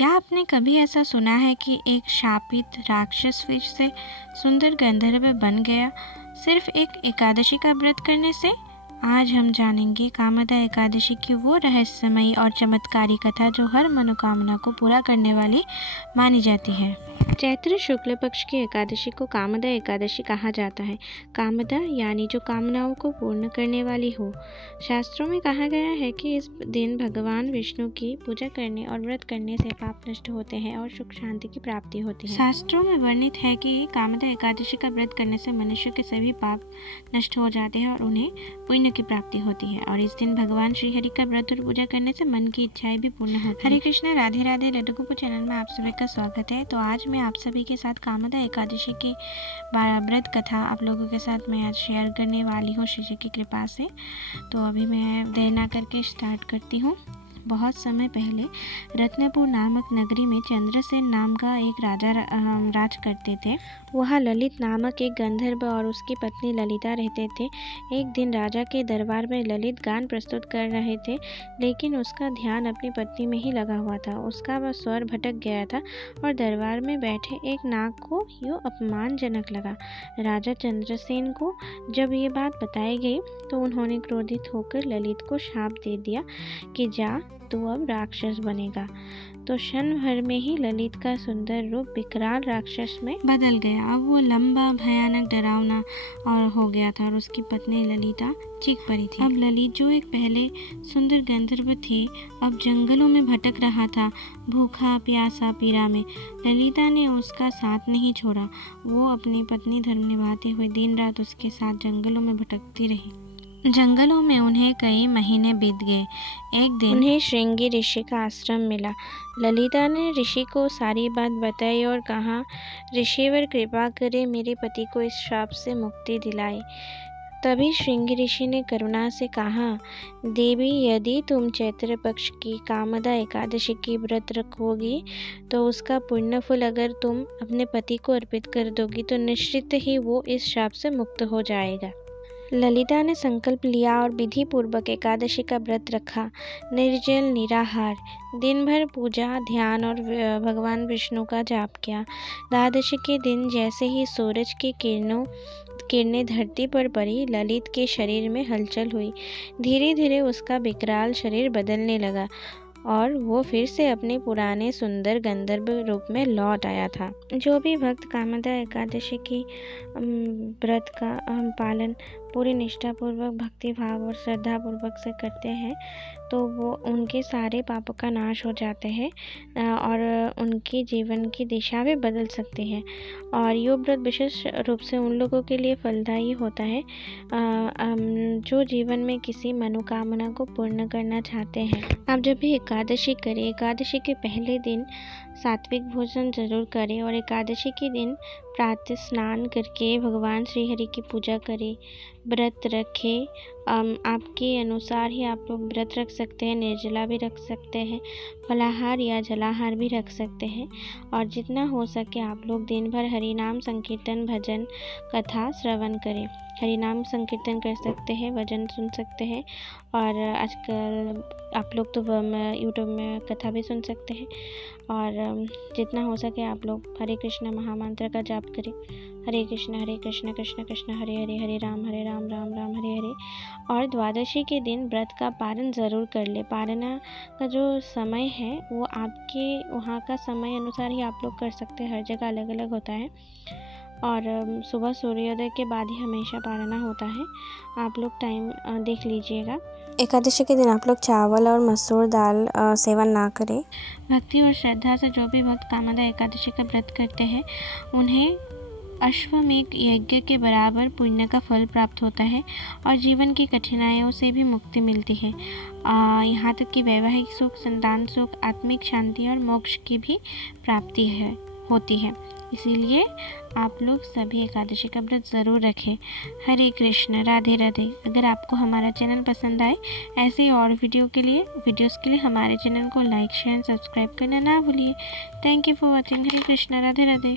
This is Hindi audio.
क्या आपने कभी ऐसा सुना है कि एक शापित राक्षस फिर से सुंदर गंधर्व बन गया सिर्फ एक एकादशी का व्रत करने से? आज हम जानेंगे कामदा एकादशी की वो रहस्यमयी और चमत्कारी कथा जो हर मनोकामना को पूरा करने वाली मानी जाती है। चैत्र शुक्ल पक्ष की एकादशी को कामदा एकादशी कहा जाता है। कामदा यानी जो कामनाओं को पूर्ण करने वाली हो। शास्त्रों में कहा गया है कि इस दिन भगवान विष्णु की पूजा करने और व्रत करने से पाप नष्ट होते हैं और सुख शांति की प्राप्ति होती है। शास्त्रों में वर्णित है कि कामदा एकादशी का व्रत करने से मनुष्य के सभी पाप नष्ट हो जाते हैं और उन्हें पुण्य की प्राप्ति होती है। और इस दिन भगवान श्री हरि का व्रत और पूजा करने से मन की इच्छाएं भी पूर्ण होती है। हरे कृष्ण, राधे राधे। लड्डू गोपू चैनल में आप सभी का स्वागत है। तो आज मैं आप सभी के साथ कामदा एकादशी की व्रत कथा आप लोगों के साथ मैं आज शेयर करने वाली हूँ श्री जी की कृपा से। तो अभी मैं देर ना करके स्टार्ट करती हूँ। बहुत समय पहले रत्नपुर नामक नगरी में चंद्रसेन नाम का एक राजा राज करते थे। वहाँ ललित नामक एक गंधर्व और उसकी पत्नी ललिता रहते थे। एक दिन राजा के दरबार में ललित गान प्रस्तुत कर रहे थे, लेकिन उसका ध्यान अपनी पत्नी में ही लगा हुआ था। उसका वह स्वर भटक गया था और दरबार में बैठे एक नाग को यूँ अपमानजनक लगा। राजा चंद्रसेन को जब ये बात बताई गई तो उन्होंने क्रोधित होकर ललित को शाप दे दिया कि जा, तू अब राक्षस बनेगा। तो क्षण भर में ही ललित का सुंदर रूप विकराल राक्षस में बदल गया। अब वो लंबा, भयानक, डरावना और हो गया था और उसकी पत्नी ललिता चीख पड़ी थी। अब ललित जो एक पहले सुंदर गंधर्व थे, अब जंगलों में भटक रहा था, भूखा प्यासा पीड़ा में। ललिता ने उसका साथ नहीं छोड़ा। वो अपनी पत्नी धर्म निभाते हुए दिन रात उसके साथ जंगलों में भटकती रही। जंगलों में उन्हें कई महीने बीत गए। एक दिन उन्हें श्रृंगी ऋषि का आश्रम मिला। ललिता ने ऋषि को सारी बात बताई और कहा, ऋषिवर कृपा करे मेरे पति को इस श्राप से मुक्ति दिलाए। तभी श्रृंगी ऋषि ने करुणा से कहा, देवी, यदि तुम चैत्र पक्ष की कामदा एकादशी की व्रत रखोगी तो उसका पुण्य फल अगर तुम अपने पति को अर्पित कर दोगी तो निश्चित ही वो इस श्राप से मुक्त हो जाएगा। ललिता ने संकल्प लिया और विधि पूर्वक एकादशी का व्रत रखा। निर्जल, निराहार, दिन भर पूजा, ध्यान और भगवान विष्णु का जाप किया। द्वादशी के दिन जैसे ही सूरज की किरणें धरती पर पड़ी, ललित के शरीर में हलचल हुई। धीरे धीरे उसका विकराल शरीर बदलने लगा और वो फिर से अपने पुराने सुंदर गंधर्व रूप में लौट आया था। जो भी भक्त कामदा एकादशी की व्रत का पालन पूरी निष्ठापूर्वक, भक्ति भाव और श्रद्धा पूर्वक से करते हैं तो वो उनके सारे पापों का नाश हो जाते हैं और उनकी जीवन की दिशा भी बदल सकती है। और ये व्रत विशेष रूप से उन लोगों के लिए फलदायी होता है जो जीवन में किसी मनोकामना को पूर्ण करना चाहते हैं। आप जब भी एकादशी करें, एकादशी के पहले दिन सात्विक भोजन जरूर करें और एकादशी के दिन प्रातः स्नान करके भगवान श्री हरि की पूजा करें, व्रत रखें। आपके अनुसार ही आप लोग व्रत रख सकते हैं, निर्जला भी रख सकते हैं, फलाहार या जलाहार भी रख सकते हैं। और जितना हो सके आप लोग दिन भर हरि नाम संकीर्तन, भजन, कथा श्रवण करें। हरि नाम संकीर्तन कर सकते हैं, भजन सुन सकते हैं और आजकल आप लोग तो यूट्यूब में कथा भी सुन सकते हैं। और जितना हो सके आप लोग हरे कृष्ण महामंत्र का जाप करें। हरे कृष्ण कृष्ण कृष्ण हरे हरे, हरे राम राम राम हरे हरे। और द्वादशी के दिन व्रत का पारण ज़रूर कर ले। पारणा का जो समय है वो आपके वहाँ का समय अनुसार ही आप लोग कर सकते हैं, हर जगह अलग अलग होता है। और सुबह सूर्योदय के बाद ही हमेशा पारणा होता है। आप लोग टाइम देख लीजिएगा। एकादशी के दिन आप लोग चावल और मसूर दाल सेवन ना करें। भक्ति और श्रद्धा से जो भी भक्त कामदा एकादशी का व्रत करते हैं उन्हें अश्वमेध यज्ञ के बराबर पुण्य का फल प्राप्त होता है और जीवन की कठिनाइयों से भी मुक्ति मिलती है। यहाँ तक कि वैवाहिक सुख, संतान सुख, आत्मिक शांति और मोक्ष की भी प्राप्ति होती है। इसीलिए आप लोग सभी एकादशी का व्रत ज़रूर रखें। हरे कृष्ण, राधे राधे। अगर आपको हमारा चैनल पसंद आए, ऐसे ही और वीडियोस के लिए हमारे चैनल को लाइक, शेयर, सब्सक्राइब करना ना भूलिए। Thank you for watching. Hare Krishna, Radhe Radhe.